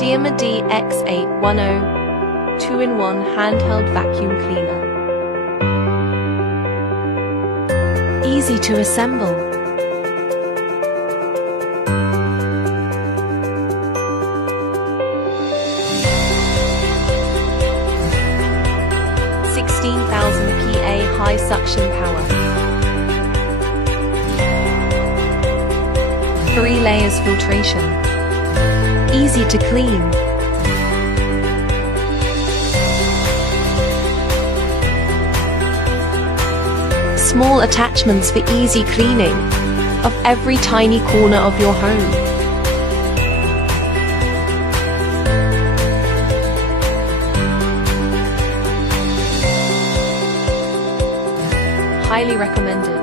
Deerma DX810 2-in-1 handheld vacuum cleaner. Easy to assemble. PA high suction power. 3 layers filtration. Easy to clean. Small attachments for easy cleaning of every tiny corner of your home. Highly recommended.